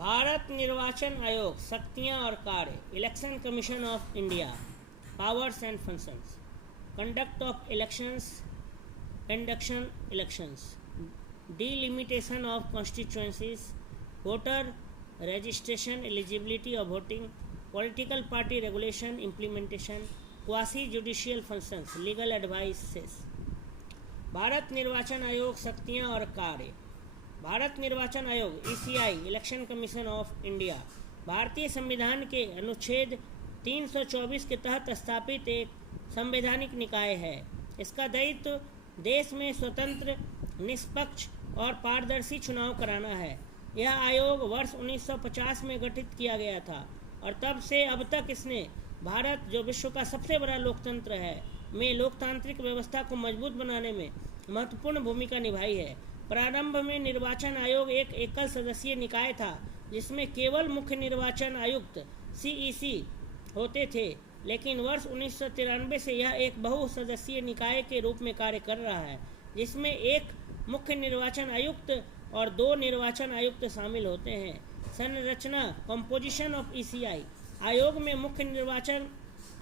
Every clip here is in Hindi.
भारत निर्वाचन आयोग शक्तियां और कार्य। Election commission of India powers and functions. Conduct of elections, conduction elections, delimitation of constituencies, voter registration, eligibility of voting, political party regulation, implementation, quasi judicial functions, legal advices. Bharat निर्वाचन आयोग शक्तियां और कार्य। भारत निर्वाचन आयोग ECI election commission of India भारतीय संविधान के अनुच्छेद 324 के तहत स्थापित एक संवैधानिक निकाय है। इसका दायित्व देश में स्वतंत्र, निष्पक्ष और पारदर्शी चुनाव कराना है। यह आयोग वर्ष 1950 में गठित किया गया था और तब से अब तक इसने भारत, जो विश्व का सबसे बड़ा लोकतंत्र है, में लोकतांत्रिक व्यवस्था को मजबूत बनाने में महत्वपूर्ण भूमिका निभाई है। प्रारंभ में निर्वाचन आयोग एक एकल सदस्यीय निकाय था जिसमें केवल मुख्य निर्वाचन आयुक्त सीईसी होते थे, लेकिन वर्ष 1993 से यह एक बहुसदस्यीय निकाय के रूप में कार्य कर रहा है, जिसमें एक मुख्य निर्वाचन आयुक्त और 2 निर्वाचन आयुक्त शामिल होते हैं। संरचना, कंपोजिशन ऑफ ईसीआई। आयोग में मुख्य निर्वाचन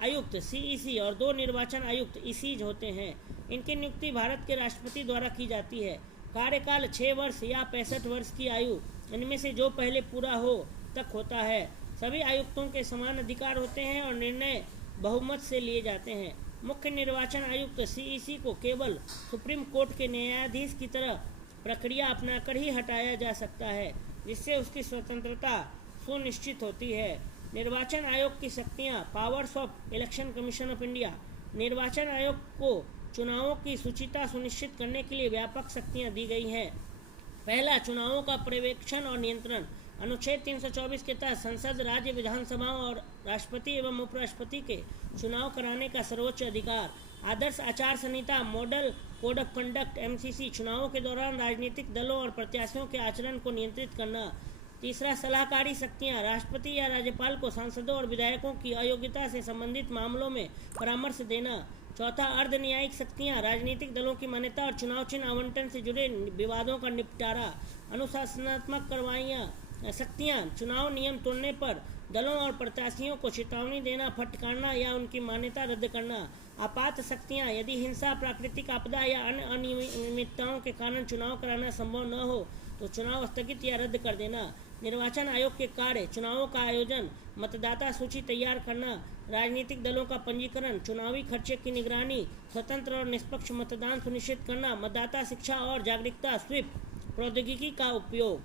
आयुक्त सीईसी और 2 निर्वाचन आयुक्त ईसीज होते हैं। इनकी नियुक्ति भारत के राष्ट्रपति द्वारा की जाती है। कार्यकाल 6 वर्ष या 65 वर्ष की आयु, इनमें से जो पहले पूरा हो तक होता है। सभी आयुक्तों के समान अधिकार होते हैं और निर्णय बहुमत से लिए जाते हैं। मुख्य निर्वाचन आयुक्त सीईसी को केवल सुप्रीम कोर्ट के न्यायाधीश की तरह प्रक्रिया अपनाकर ही हटाया जा सकता है, जिससे उसकी स्वतंत्रता सुनिश्चित होती है। निर्वाचन आयोग की शक्तियाँ। Powers of election commission of India. निर्वाचन आयोग को चुनावों की शुचिता सुनिश्चित करने के लिए व्यापक शक्तियां दी गई हैं। पहला, चुनावों का पर्यवेक्षण और नियंत्रण। अनुच्छेद 324 के तहत संसद, राज्य विधानसभाओं और राष्ट्रपति एवं उपराष्ट्रपति के चुनाव कराने का सर्वोच्च अधिकार। आदर्श आचार संहिता, model code of conduct MCC, चुनावों के दौरान राजनीतिक दलों और प्रत्याशियों के आचरण को नियंत्रित करना। तीसरा, सलाहकारी शक्तियां। राष्ट्रपति या राज्यपाल को सांसदों और विधायकों की अयोग्यता से संबंधित मामलों में परामर्श देना। चौथा, अर्ध न्यायिक शक्तियां। राजनीतिक दलों की मान्यता और चुनाव चिन्ह आवंटन से जुड़े विवादों का निपटारा। अनुशासनात्मक कार्रवाइयां शक्तियां। चुनाव नियम तोड़ने पर दलों और प्रत्याशियों को चेतावनी देना, फटकारना या उनकी मान्यता रद्द करना। आपात शक्तियां। यदि हिंसा, प्राकृतिक आपदा या अन्य अनियमितताओं के कारण चुनाव कराना संभव न हो तो चुनाव स्थगित या रद्द कर देना। निर्वाचन आयोग के कार्य। चुनावों का आयोजन, मतदाता सूची तैयार करना, राजनीतिक दलों का पंजीकरण, चुनावी खर्चे की निगरानी, स्वतंत्र और निष्पक्ष मतदान सुनिश्चित करना, मतदाता शिक्षा और जागरूकता, स्वीप प्रौद्योगिकी का उपयोग।